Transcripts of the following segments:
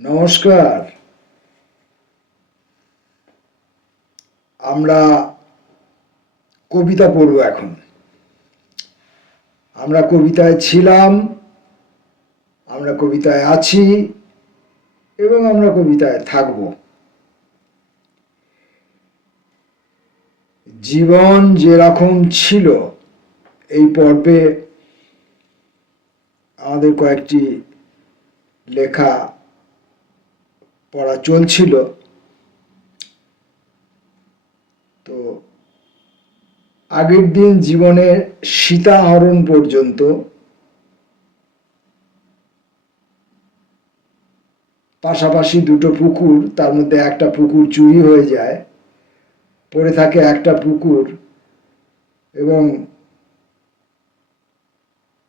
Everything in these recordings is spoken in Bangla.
নমস্কার। আমরা কবিতা পড়ব এখন। আমরা কবিতায় ছিলাম, আমরা কবিতায় আছি এবং আমরা কবিতায় থাকব। জীবন যেরকম ছিল এই পর্বে আমাদের কয়েকটি লেখা পড়া চলছিল। তো আগের দিন জীবনের সীতাহরণ পর্যন্ত পাশাপাশি দুটো পুকুর, তার মধ্যে একটা পুকুর চুরি হয়ে যায়, পড়ে থাকে একটা পুকুর এবং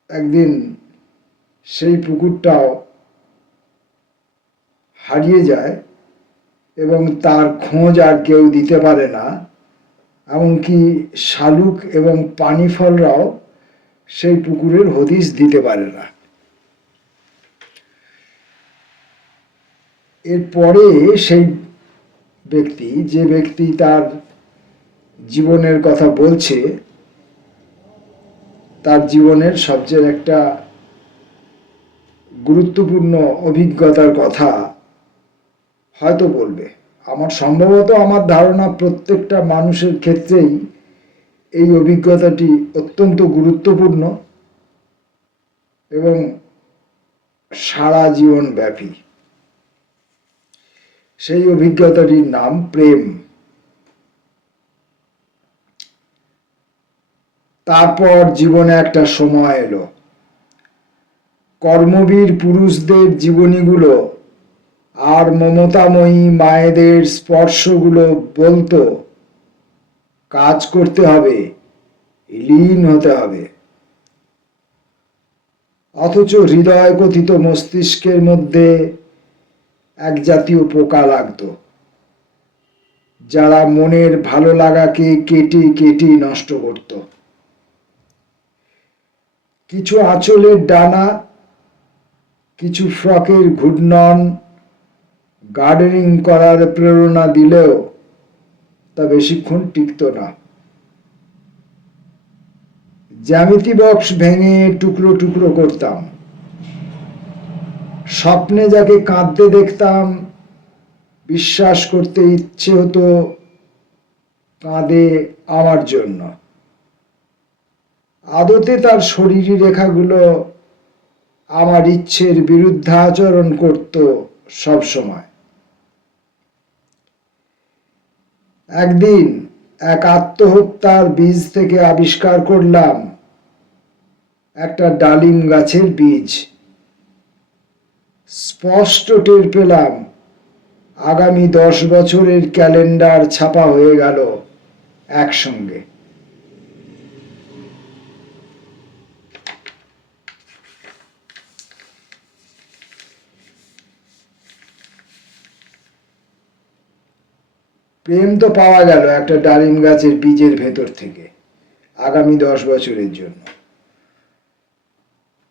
একদিন সেই পুকুরটাও হারিয়ে যায় এবং তার খোঁজ আর কেউ দিতে পারে না, এমনকি শালুক এবং পানি ফলরাও সেই পুকুরের হদিস দিতে পারে না। এরপরে সেই ব্যক্তি, যে ব্যক্তি তার জীবনের কথা বলছে, তার জীবনের সবচেয়ে একটা গুরুত্বপূর্ণ অভিজ্ঞতার কথা হয়তো বলবে। আমার সম্ভবত আমার ধারণা প্রত্যেকটা মানুষের ক্ষেত্রেই এই অভিজ্ঞতাটি অত্যন্ত গুরুত্বপূর্ণ এবং সারা জীবন ব্যাপী সেই অভিজ্ঞতাটির নাম প্রেম। তারপর জীবনে একটা সময় এলো। কর্মবীর পুরুষদের জীবনীগুলো আর মমতাময়ী মায়েদের স্পর্শগুলো বলতো, কাজ করতে হবে, লীন হতে হবে। অথচ হৃদয় কথিত মস্তিষ্কের মধ্যে এক জাতীয় পোকা লাগতো। যারা মনের ভালো লাগাকে কেটে কেটে নষ্ট করত। কিছু আঁচলের ডানা, কিছু ফ্রকের ঘূর্ণন গার্ডেনিং করার প্রেরণা দিলেও তা বেশিক্ষণ টিকত না। জ্যামিতি বক্স ভেঙে টুকরো টুকরো করতাম। স্বপ্নে যাকে কাঁদতে দেখতাম, বিশ্বাস করতে ইচ্ছে হতো কাঁদে আমার জন্য। আদতে তার শরীরী রেখাগুলো আমার ইচ্ছের বিরুদ্ধাচরণ করত সব সময় একদিন এক আত্মহত্যার বীজ থেকে আবিষ্কার করলাম একটা ডালিম গাছের বীজ। স্পষ্ট টের পেলাম আগামী দশ বছরের ক্যালেন্ডার ছাপা হয়ে গেল একসঙ্গে। প্রেম তো পাওয়া গেল একটা ডালিম গাছের বীজের ভেতর থেকে, আগামী দশ বছরের জন্য।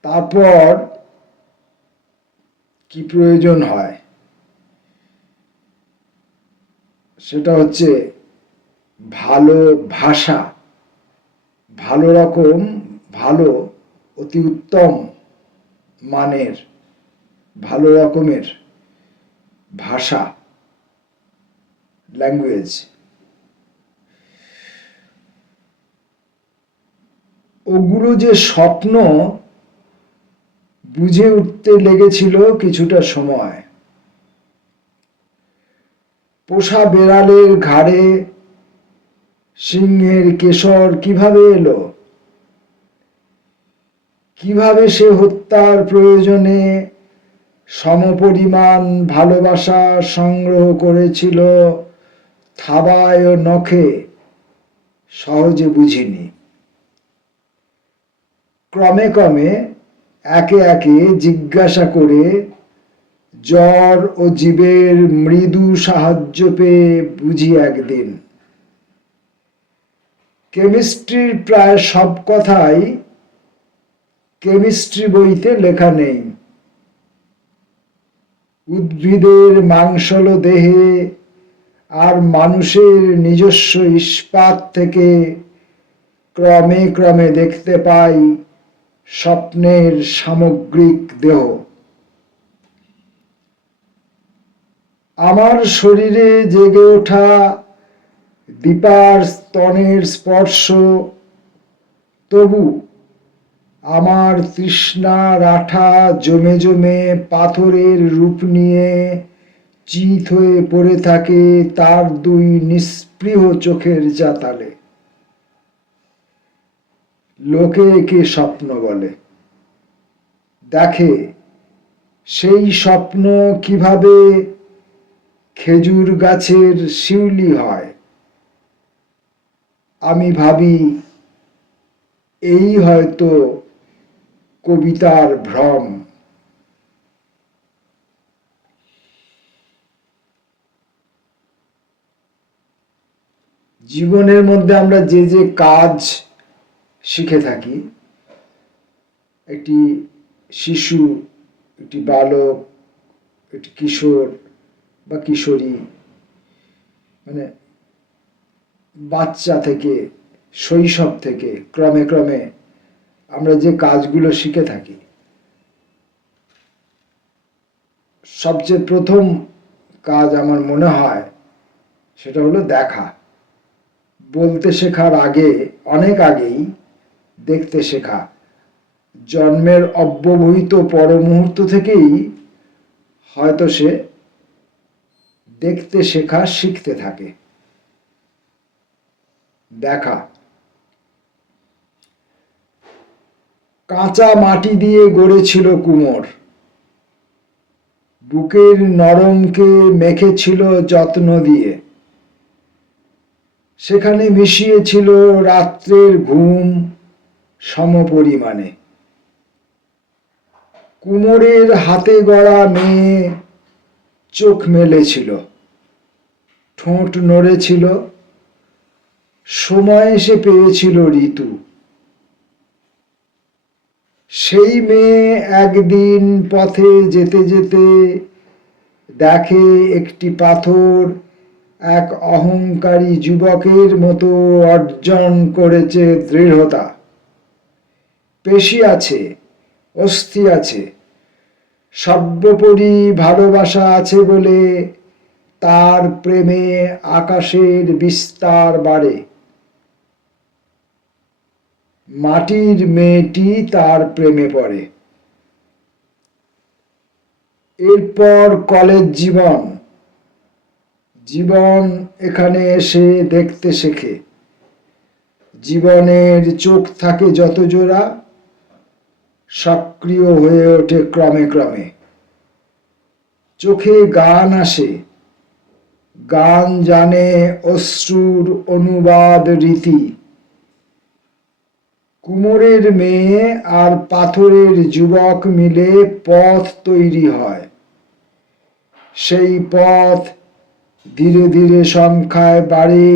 তারপর কি প্রয়োজন হয়? সেটা হচ্ছে ভালো ভাষা, ভালো রকম, ভালো, অতি উত্তম মানের, ভালো রকমের ভাষা। ল্যাঙ্গুয়েজ ওগুলো যে স্বপ্ন বুঝে উঠতে লেগেছিল কিছুটা সময়। পোষা বেড়ালের ঘাড়ে, সিংহের কেশর কীভাবে এলো? কীভাবে সে হত্যার প্রয়োজনে সমপরিমাণ ভালোবাসা সংগ্রহ করেছিল? থাবায় নখে, সহজে বুঝিনি। ক্রমে ক্রমে একে একে জিজ্ঞাসা করে জ্বর ও জীবের মৃদু সাহায্য পেয়ে বুঝি একদিন। কেমিস্ট্রির প্রায় সব কথাই কেমিস্ট্রি বইতে লেখা নেই। উদ্ভিদের মাংসল দেহে আর মানুষের নিজস্ব ইস্পাত থেকে ক্রমে ক্রমে দেখতে পাই স্বপ্নের সামগ্রিক দেহ। আমার শরীরে জেগে ওঠা দীপার স্তনের স্পর্শ, তবু আমার তৃষ্ণা রাঠা জমে জমে পাথরের রূপ নিয়ে চিত হয়ে পড়ে থাকে তার দুই নিস্পৃহ চোখের জাতালে। লোকে একে স্বপ্ন বলে। দেখে সেই স্বপ্ন কীভাবে খেজুর গাছের শিউলি হয়। আমি ভাবি, এই হয়তো কবিতার ভ্রম। জীবনের মধ্যে আমরা যে যে কাজ শিখে থাকি একটি শিশু একটি বালক একটি কিশোর বা কিশোরী মানে বাচ্চা থেকে, শৈশব থেকে, ক্রমে ক্রমে আমরা যে কাজগুলো শিখে থাকি, সবচেয়ে প্রথম কাজ আমার মনে হয় সেটা হলো দেখা। বলতে শেখার আগে, অনেক আগেই দেখতে শেখা। জন্মের অব্যবহিত পর মুহূর্ত থেকেই হয়তো সে দেখতে শেখা, শিখতে থাকে। দেখা। কাঁচা মাটি দিয়ে গড়েছিল কুমোর। বুকের নরমকে মেখেছিল যত্ন দিয়ে। সেখানে মিশিয়েছিল রাত্রের ঘুম সমপরিমাণে। কুমোরের হাতে গড়া মেয়ে চোখ মেলেছিল, ঠোঁট নড়েছিল, সময় এসে পেয়েছিল ঋতু। সেই মেয়ে একদিন পথে যেতে যেতে দেখে একটি পাথর এক অহংকারী যুবকের মতো অর্জন করেছে দৃঢ়তা। পেশি আছে, অস্থি আছে, সর্বোপরি ভালোবাসা আছে বলে তার প্রেমে আকাশের বিস্তার বাড়ে। মাটির মেয়েটি তার প্রেমে পড়ে। এরপর কলেজ জীবন। জীবন এখানে এসে দেখতে শেখে। জীবনের চোখ থাকে যত জোড়া, সক্রিয় হয়ে ওঠে ক্রমে ক্রমে। চোখে গান আসে। গান জানে অশ্রুর অনুবাদ রীতি। কুমোরের মেয়ে আর পাথরের যুবক মিলে পথ তৈরি হয়। সেই পথ ধীরে ধীরে সংখ্যায় বাড়ে,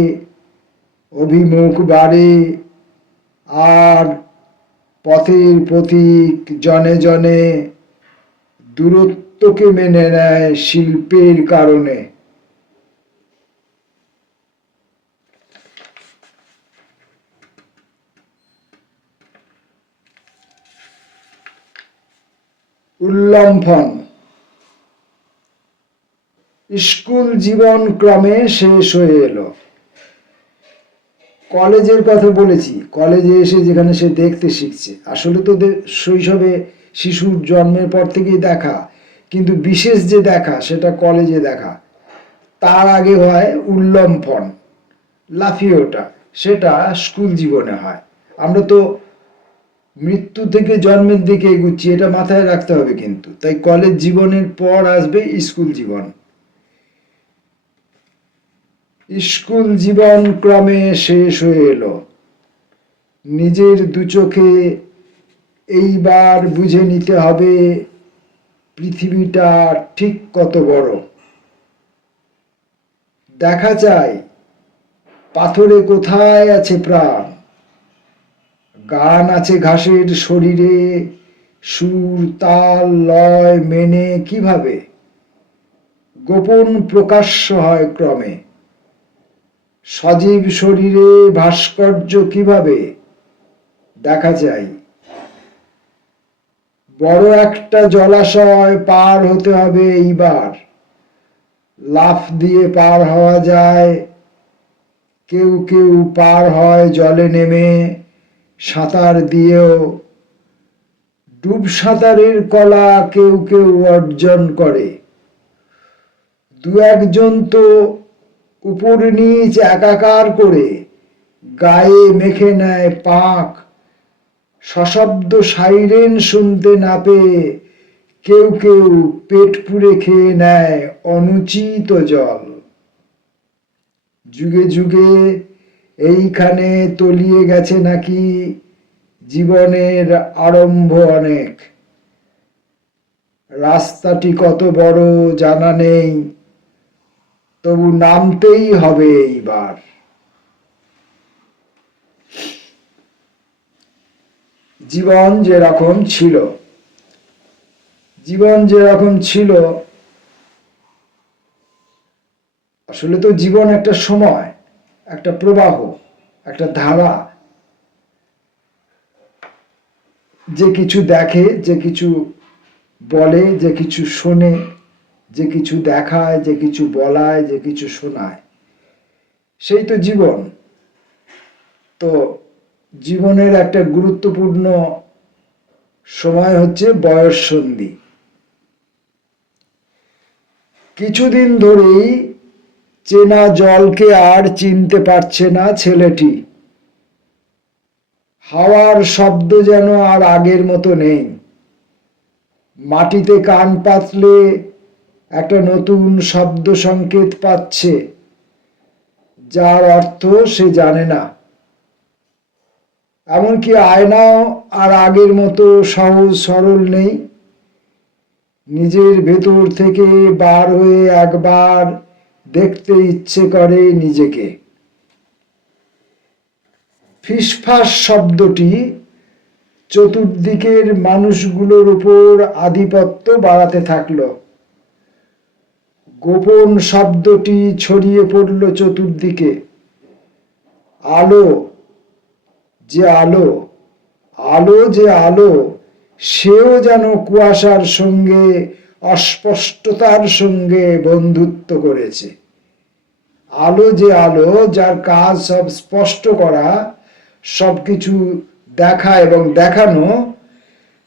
অভিমুখ বাড়ে, আর পথের পথিক জনে জনে দূরত্বকে মেনে নেয় শিল্পের কারণে। উল্লম্ফন স্কুল জীবন ক্রমে শেষ হয়ে এলো। কলেজের কথা বলেছি। কলেজে এসে যেখানে সে দেখতে শিখছে। আসলে তো শৈশবে শিশুর জন্মের পর থেকেই দেখা। কিন্তু বিশেষ যে দেখা, সেটা কলেজে দেখা। তার আগে হয় উল্লম্ফন লাফিয়ে সেটা স্কুল জীবনে হয়। আমরা তো মৃত্যু থেকে জন্মের দিকে এগুচ্ছি, এটা মাথায় রাখতে হবে কিন্তু। তাই কলেজ জীবনের পর আসবে স্কুল জীবন। স্কুল জীবন ক্রমে শেষ হয়ে এলো। নিজের দু চোখে এইবার বুঝে নিতে হবে, পৃথিবীটা ঠিক কত বড়। দেখা যায়, পাথরে কোথায় আছে প্রাণ? গান আছে ঘাসের শরীরে, সুর, তাল, লয় মেনে কীভাবে? গোপন প্রকাশ্য হয় ক্রমে। সজীব শরীরে ভাস্কর্য কীভাবে দেখা যায়? বড় একটা জলাশয় পার হতে হবে এইবার। লাফ দিয়ে পার হওয়া যায়। কেউ কেউ পার হয় জলে নেমে সাঁতার দিয়েও। ডুব সাঁতারের কলা কেউ কেউ অর্জন করে। দু একজন তো উপর নিচ একাকার করে গায়ে মেখে নেয় পাক। সশব্দ সাইরেন শুনতে না পেয়ে কেউ কেউ পেট পুড়ে খেয়ে নেয় অনুচিত জল। যুগে যুগে এইখানে তলিয়ে গেছে নাকি জীবনের আরম্ভ অনেক। রাস্তাটি কত বড় জানা নেই। তবু নামতেই হবে এইবার। জীবন যেরকম ছিল, জীবন যেরকম ছিল, আসলে তো জীবন একটা সময়, একটা প্রবাহ, একটা ধারা। যে কিছু দেখে, যে কিছু বলে, যে কিছু শোনে যে কিছু দেখায়, যে কিছু বলায়, যে কিছু শোনায়। সেই তো জীবন। তো জীবনের একটা গুরুত্বপূর্ণ সময় হচ্ছে বয়স সন্ধি। কিছুদিন ধরেই চেনা জলকে আর চিনতে পারছে না ছেলেটি। হাওয়ার শব্দ যেন আর আগের মতো নেই। মাটিতে কান পাতলে একটা নতুন শব্দ সংকেত পাচ্ছে। যার অর্থ সে জানে না। এমনকি আয়নাও আর আগের মতো সহজ সরল নেই। নিজের ভেতর থেকে বার হয়ে একবার দেখতে ইচ্ছে করে নিজেকে। ফিসফাস শব্দটি চতুর্দিকের মানুষগুলোর উপর আধিপত্য বাড়াতে থাকল। গোপন শব্দটি ছড়িয়ে পড়ল চতুর্দিকে। আলো, যে আলো আলো যে আলো, সেও যেন কুয়াশার সঙ্গে, অস্পষ্টতার সঙ্গে বন্ধুত্ব করেছে। আলো যে আলো, যার কাজ সব স্পষ্ট করা সব কিছু দেখা এবং দেখানো,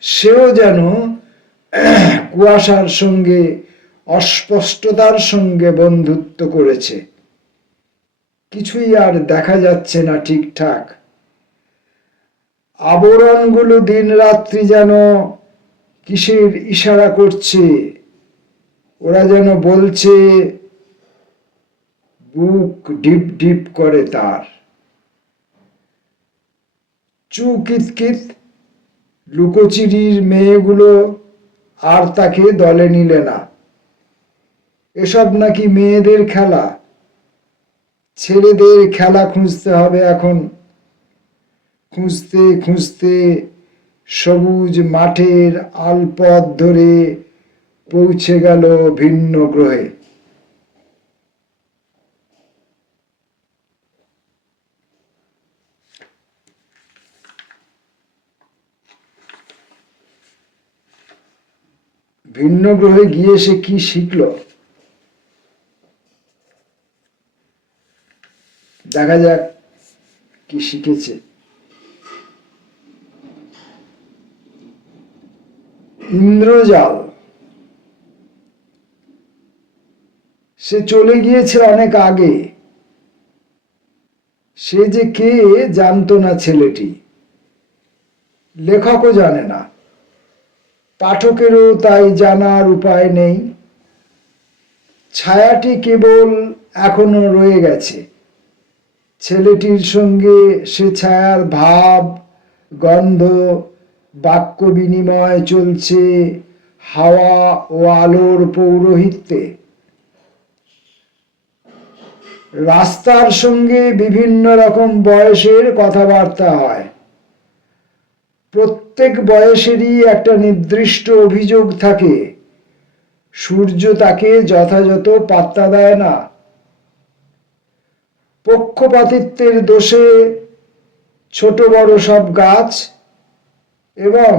সেও যেন কুয়াশার সঙ্গে অস্পষ্টতার সঙ্গে বন্ধুত্ব করেছে। কিছুই আর দেখা যাচ্ছে না ঠিকঠাক। আবরণগুলো দিন রাত্রি যেন কিসের ইশারা করছে, ওরা যেন বলছে, বুক ডিপ ডিপ করে তার। চু কিতকিত লুকোচিরির মেয়েগুলো আর তাকে দলে নিলে না। এসব নাকি মেয়েদের খেলা? ছেলেদের খেলা খুঁজতে হবে এখন। খুঁজতে খুঁজতে সবুজ মাঠের আলপথ ধরে পৌঁছে গেল ভিন্ন গ্রহে। ভিন্ন গ্রহে গিয়ে সে কি শিখলো? দেখা যাক কি শিখেছে। ইন্দ্রজাল। সে চলে গিয়েছে অনেক আগে। সে যে কে জানতো না ছেলেটি। লেখকও জানে না। পাঠকেরও তাই জানার উপায় নেই। ছায়াটি কেবল এখনও রয়ে গেছে। ছেলেটির সঙ্গে সে ছায়ার ভাব, গন্ধ, বাক্য বিনিময় চলছে হাওয়া ও আলোর পৌরোহিত্যে। রাস্তার সঙ্গে বিভিন্ন রকম বয়সের কথাবার্তা হয়। প্রত্যেক বয়সেরই একটা নির্দিষ্ট অভিযোগ থাকে। সূর্য তাকে যথাযথ পাত্তা দেয় না। পক্ষপাতিত্বের দোষে ছোট বড় সব গাছ এবং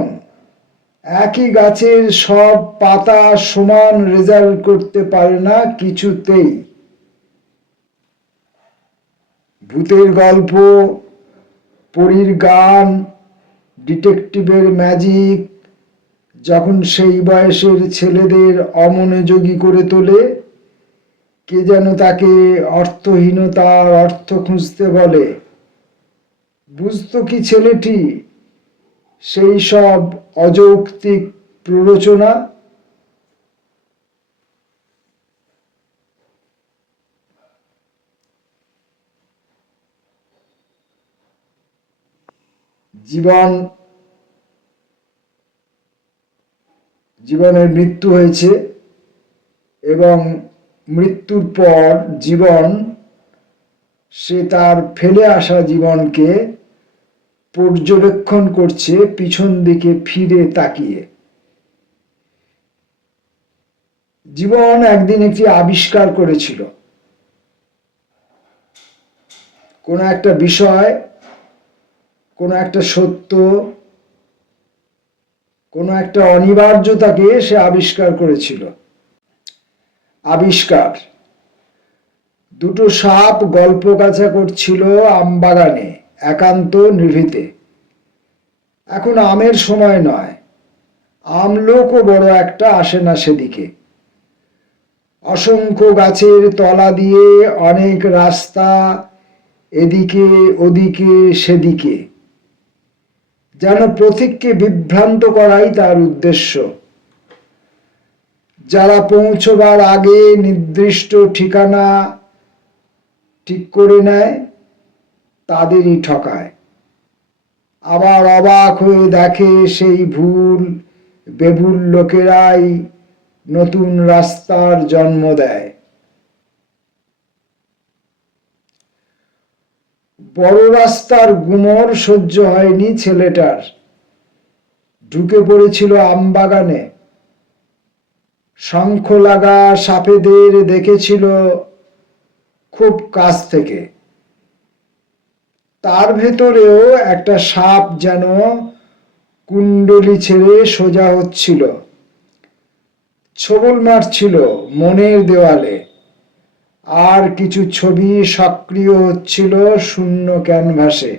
একই গাছের সব পাতা সমান রেজাল্ট করতে পারে না কিছুতেই। ভূতের গল্প, পরীর গান ডিটেকটিভের ম্যাজিক যখন সেই বয়সের ছেলেদের অমনোযোগী করে তোলে কে যেন তাকে অর্থহীনতার অর্থ খুঁজতে বলে? বুঝতো কি ছেলেটি সেই সব অযৌক্তিক প্ররোচনা? জীবন, জীবনের মৃত্যু হয়েছে এবং মৃত্যুর পর জীবন, সে তার ফেলে আসা জীবনকে পর্যবেক্ষণ করছে, পিছন দিকে ফিরে তাকিয়ে। জীবন একদিন একটি আবিষ্কার করেছিল। কোনো একটা বিষয়, কোনো একটা সত্য, কোনো একটা অনিবার্যতাকে সে আবিষ্কার করেছিল। আবিষ্কার। দুটো সাপ গল্প কাছা করছিল আমবাগানে, একান্ত নিভৃতে। এখন আমের সময় নয়। আমলোকও বড় একটা আসে না সেদিকে। অসংখ্য গাছের তলা দিয়ে অনেক রাস্তা এদিকে, ওদিকে, সেদিকে। যেন প্রতীককে বিভ্রান্ত করাই তার উদ্দেশ্য। যারা পৌঁছবার আগে নির্দিষ্ট ঠিকানা ঠিক করে নেয়, তাদেরই ঠকায়। আবার অবাক হয়ে দেখে সেই ভুল বেভুল লোকেরাই নতুন রাস্তার জন্ম দেয়। বড় রাস্তার গুমর সহ্য হয়নি ছেলেটার। ঢুকে পড়েছিল আমবাগানে। শঙ্খ লাগা সাপেদের দেখেছিল খুব কাছ থেকে। তার ভেতরেও একটা সাপ যেন কুণ্ডলি ছেড়ে সোজা হচ্ছিল। ছবল মারছিল মনের দেওয়ালে। আর কিছু ছবি সক্রিয় হচ্ছিল শূন্য ক্যানভাসে।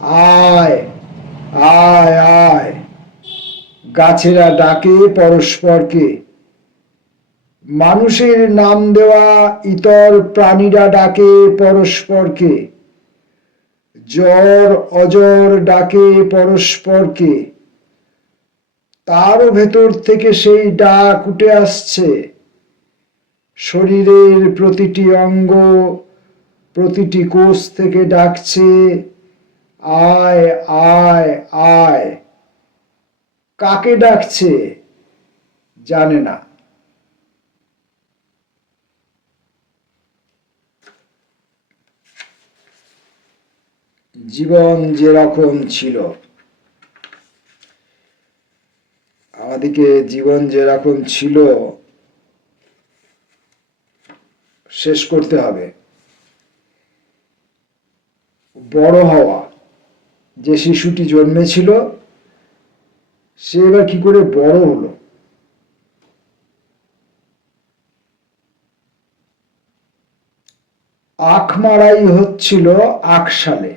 আয় আয় আয়। গাছেরা ডাকে, পরস্পরকে। মানুষের নাম দেওয়া ইতর প্রাণীরা ডাকে, পরস্পরকে। জ্বর অজর ডাকে, পরস্পরকে। তারও ভেতর থেকে সেই ডাক উঠে আসছে। শরীরের প্রতিটি অঙ্গ, প্রতিটি কোষ থেকে ডাকছে, আয় আয় আয়। কাকে ডাকছে জানে না। জীবন যেরকম ছিল আমাদেরকে জীবন যেরকম ছিল, শেষ করতে হবে। বড় হওয়া যে শিশুটি জন্মেছিল সে এবার কি করে বড় হলো? আখ মারাই হচ্ছিল আখ সালে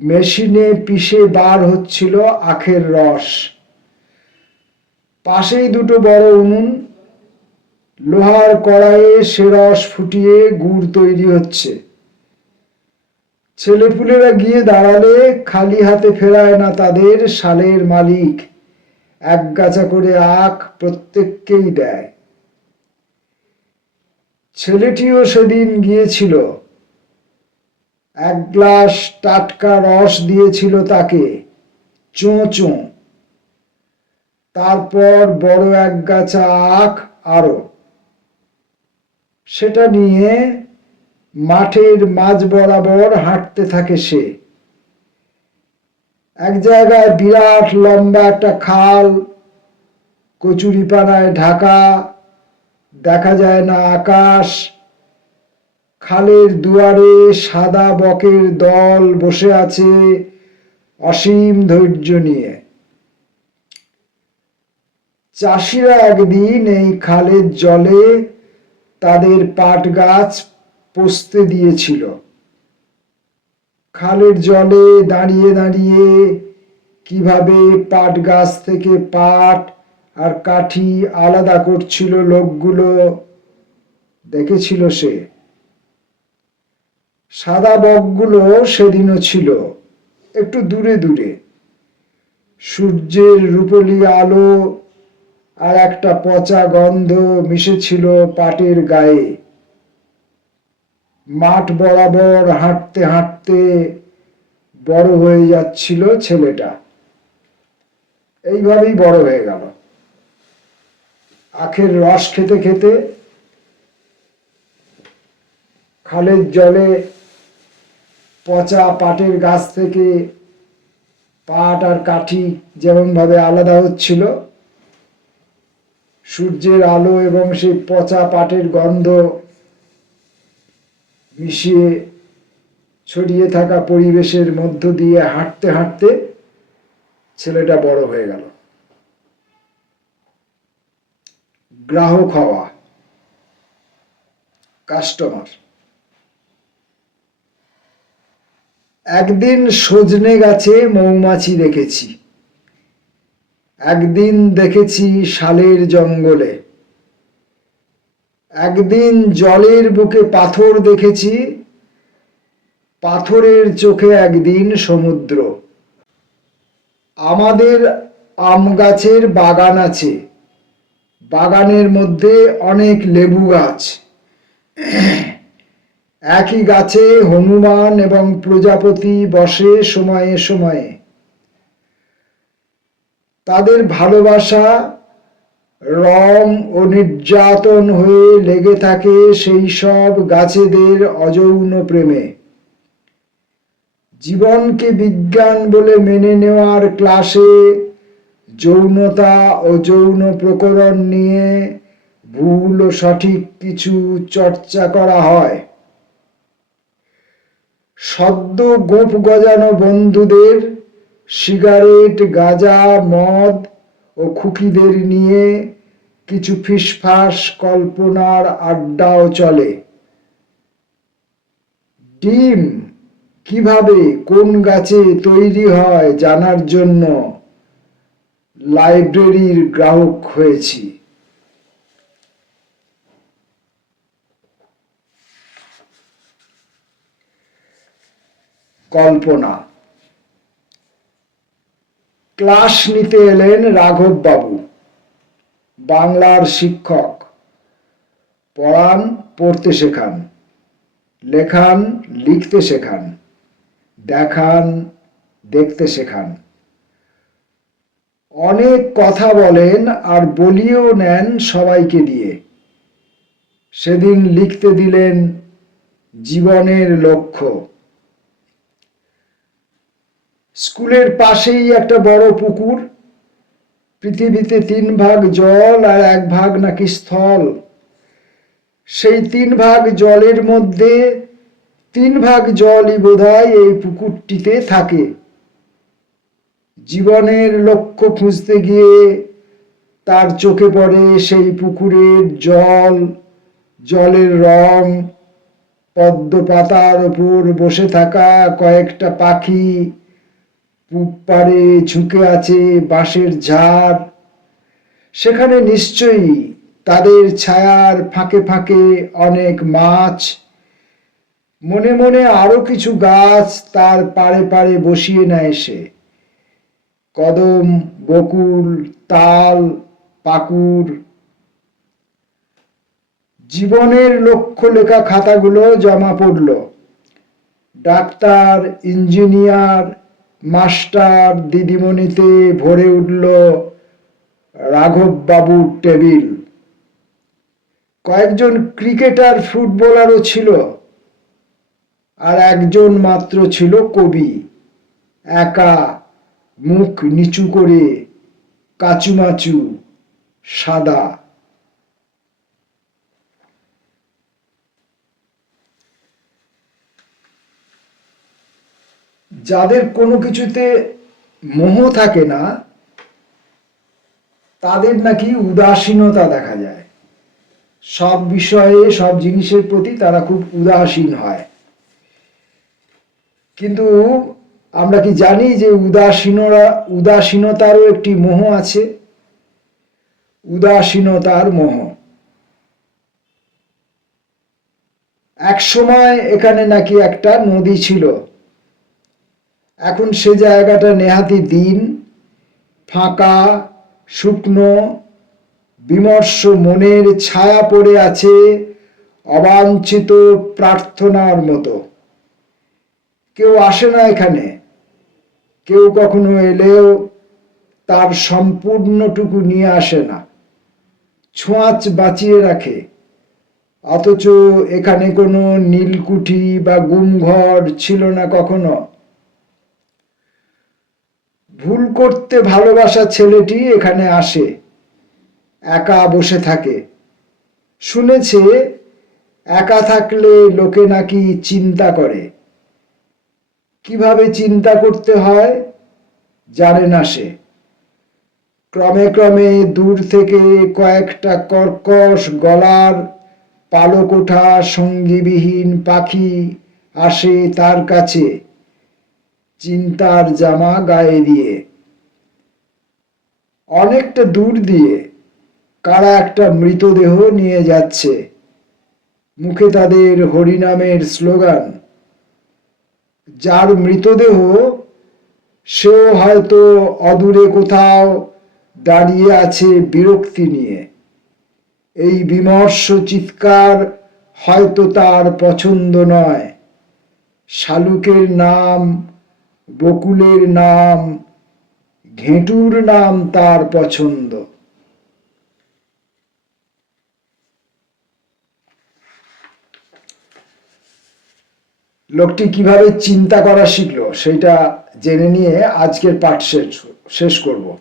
মেশিনে পিষে বার হচ্ছিল আখের রস। পাশেই দুটো বড় উনুন, লোহার কড়াইয়ে সে রস ফুটিয়ে গুড় তৈরি হচ্ছে। ছেলেপুলেরা গিয়ে দাঁড়ালে খালি হাতে ফেরায় না তাদের শালের মালিক। এক গাছা করে আখ প্রত্যেককেই দেয়। ছেলেটিও সেদিন গিয়েছিল। এক গ্লাস টাটকা রস দিয়েছিল তাকে। চোঁ চোঁ। তারপর বড় এক গাছা আখ আরও। সেটা নিয়ে মাঠের মাঝ বরাবর হাঁটতে থাকে সে। এক জায়গায় বিরাট লম্বা একটা খাল, কচুরিপানায় ঢাকা, দেখা যায় না আকাশ। খালের দুয়ারে সাদা বকের দল বসে আছে অসীম ধৈর্য নিয়ে। চাষিরা একদিন এই খালের জলে তাদের পাট গাছ পোস্তে দিয়েছিল। খালের জলে দাঁড়িয়ে দাঁড়িয়ে কীভাবে পাট গাছ থেকে পাট আর কাঠি আলাদা করছিল লোকগুলো, দেখেছিল সে। সাদা বকগুলো সেদিনও ছিল, একটু দূরে দূরে। সূর্যের রূপলি আলো আর একটা পচা গন্ধ মিশেছিল পাটের গায়ে। মাঠ বরাবর হাঁটতে হাঁটতে বড় হয়ে যাচ্ছিল ছেলেটা। এইভাবেই বড় হয়ে গেল। আখের রস খেতে খেতে খালের জলে পচা পাটের গাছ থেকে পাট আর কাঠি যেমনভাবে আলাদা হচ্ছিল, সূর্যের আলো এবং সেই পচা পাটের গন্ধ মিশিয়ে ছড়িয়ে থাকা পরিবেশের মধ্য দিয়ে হাঁটতে হাঁটতে ছেলেটা বড় হয়ে গেল। গ্রাহক হওয়া কাস্টমার একদিন সজনে গাছে মৌমাছি দেখেছি। একদিন দেখেছি শালের জঙ্গলে। একদিন জলের বুকে পাথর দেখেছি, পাথরের চোখে একদিন সমুদ্র। আমাদের আম গাছের বাগান আছে। বাগানের মধ্যে অনেক লেবু গাছ। একই গাছে হনুমান এবং প্রজাপতি বসে সময়ে সময়ে। তাদের ভালোবাসা রং ও নির্যাতন হয়ে লেগে থাকে সেই সব গাছেদের অযৌন প্রেমে। জীবনকে বিজ্ঞান বলে মেনে নেওয়ার ক্লাসে যৌনতা ও যৌন প্রকরণ নিয়ে ভুল ও সঠিক কিছু চর্চা করা হয়। সদ্য গোপ গজানো বন্ধুদের, সিগারেট, গাঁজা, মদ ও খুকিদের নিয়ে কিছু ফিসফাস, কল্পনার আড্ডাও চলে। ডিম কীভাবে, কোন গাছে তৈরি হয় জানার জন্য লাইব্রেরির গ্রাহক হয়েছি। কল্পনা ক্লাস নিতে এলেন রাঘব বাবু বাংলার শিক্ষক। পড়ান, পড়তে শেখান, লেখান, লিখতে শেখান, দেখান, দেখতে শেখান। অনেক কথা বলেন আর বলিয়েও নেন সবাইকে দিয়ে। সেদিন লিখতে দিলেন জীবনের লক্ষ্য। স্কুলের পাশেই একটা বড় পুকুর। পৃথিবীতে তিন ভাগ জল আর এক ভাগ নাকি স্থল। সেই তিন ভাগ জলের মধ্যে তিন ভাগ জলই বোধহয় এই পুকুরটিতে থাকে। জীবনের লক্ষ্য খুঁজতে গিয়ে তার চোখে পড়ে সেই পুকুরের জল, জলের রং, পদ্ম পাতার ওপর বসে থাকা কয়েকটা পাখি পূব পাড়ে ঝুঁকে আছে বাঁশের ঝাড়। সেখানে নিশ্চয়ই তাদের ছায়ার ফাঁকে ফাঁকে অনেক মাছ। মনে মনে আরও কিছু গাছ তার পারে পারে বসিয়ে নেয় সে। কদম, বকুল, তাল পাকুর জীবনের লক্ষ্য লেখা খাতাগুলো জমা পড়ল। ডাক্তার, ইঞ্জিনিয়ার মাস্টার দিদিমণিতে ভরে উঠল রাঘব বাবুর টেবিল। কয়েকজন ক্রিকেটার, ফুটবলারও ছিল আর একজন মাত্র ছিল কবি। একা মুখ নিচু করে কাচুমাচু, সাদা যাদের কোনো কিছুতে মোহ থাকে না, তাদের নাকি উদাসীনতা দেখা যায়। সব বিষয়ে, সব জিনিসের প্রতি তারা খুব উদাসীন হয়। কিন্তু আমরা কি জানি যে উদাসীনরা, উদাসীনতারও একটি মোহ আছে? উদাসীনতার মোহ। এক সময় এখানে নাকি একটা নদী ছিল। এখন সে জায়গাটা নেহাতি দিন, ফাঁকা, শুকনো, বিমর্ষ মনের ছায়া পড়ে আছে অবাঞ্ছিত প্রার্থনার মতো। কেউ আসে না এখানে। কেউ কখনো এলেও তার সম্পূর্ণটুকু নিয়ে আসে না। ছোঁয়াচ বাঁচিয়ে রাখে। অথচ এখানে কোনো নীলকুঠি বা গুমঘর ছিল না কখনো। ভুল করতে ভালোবাসা ছেলেটি এখানে আসে, একা বসে থাকে। শুনেছে, একা থাকলে লোকে নাকি চিন্তা করে। কীভাবে চিন্তা করতে হয় জানে না সে। ক্রমে ক্রমে দূর থেকে কয়েকটা কর্কশ গলার পালক ওঠা সঙ্গীবিহীন পাখি আসে তার কাছে। চিন্তার জামা গায়ে দিয়ে। অনেকটা দূর দিয়ে কারা একটা মৃতদেহ নিয়ে যাচ্ছে। মুখে তাদের হরিনামের স্লোগান, যার মৃতদেহ, সেও হয়তো অদূরে কোথাও দাঁড়িয়ে আছে বিরক্তি নিয়ে। এই বিমর্ষ চিৎকার হয়তো তার পছন্দ নয়। শালুকের নাম বকুলের নাম, ঘেঁটুর নাম তার পছন্দ। লোকটি কীভাবে চিন্তা করা শিখলো, সেটা জেনে নিয়ে আজকের পাঠ শেষ শেষ করব।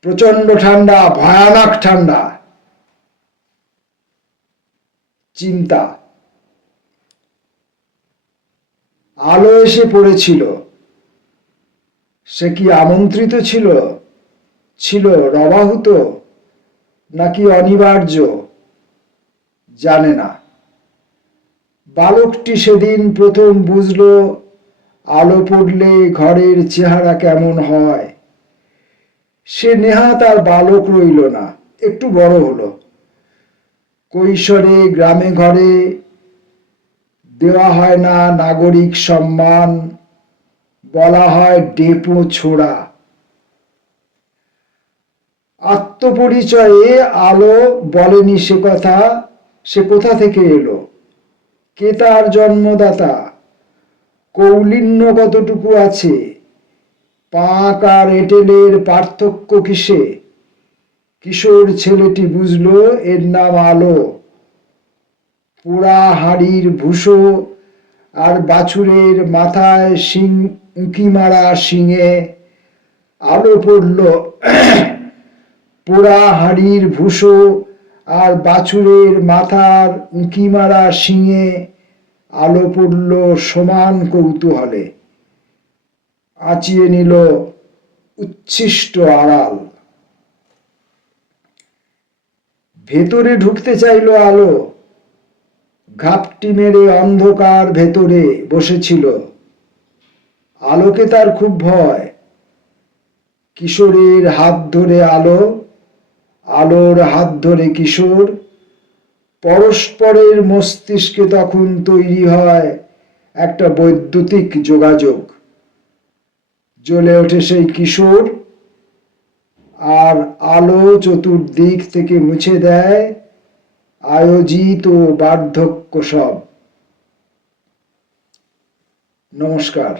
প্রচণ্ড ঠান্ডা, ভয়ানক ঠান্ডা। চিন্তা। আলো এসে পড়েছিল। সে কি আমন্ত্রিত ছিল? ছিল রবাহুত নাকি অনিবার্য? জানে না। বালকটি সেদিন প্রথম বুঝল, আলো পড়লে ঘরের চেহারা কেমন হয়। সে নেহা তার বালক রইল না, একটু বড় হলো। কৈশোরে গ্রামে ঘরে দেওয়া হয় না নাগরিক সম্মান, বলা হয় ডেপো ছোড়া। আত্মপরিচয়ে আলো বলেনি সে কথা, সে কোথা থেকে এলো? কে তার জন্মদাতা? কৌলিন্য কতটুকু আছে? পাক আর এঁটেলের পার্থক্য কিসে? কিশোর ছেলেটি বুঝলো এর নাম আলো। পোড়া হাড়ির ভুষো আর বাছুরের মাথায় শিং উঁকি মারা শিঙে। আলো পড়ল পোড়া হাড়ির ভুষো আর বাছুরের মাথার উঁকি মারা শিঙে। আলো পড়ল সমান কৌতূহলে। আঁচিয়ে নিল উচ্ছিষ্ট আড়াল। ভেতরে ঢুকতে চাইল আলো। ঘাপটি মেরে অন্ধকার ভেতরে বসেছিল। আলোকে তার খুব ভয়। কিশোরের হাত ধরে আলো, আলোর হাত ধরে কিশোর। পরস্পরের মস্তিষ্কে তখন তৈরি হয় একটা বৈদ্যুতিক যোগাযোগ। জ্বলে ওঠে সেই কিশোর, আর আলো চতুর্দিক থেকে মুছে দেয়। আয়োজিত বার্ধক্য সব। নমস্কার।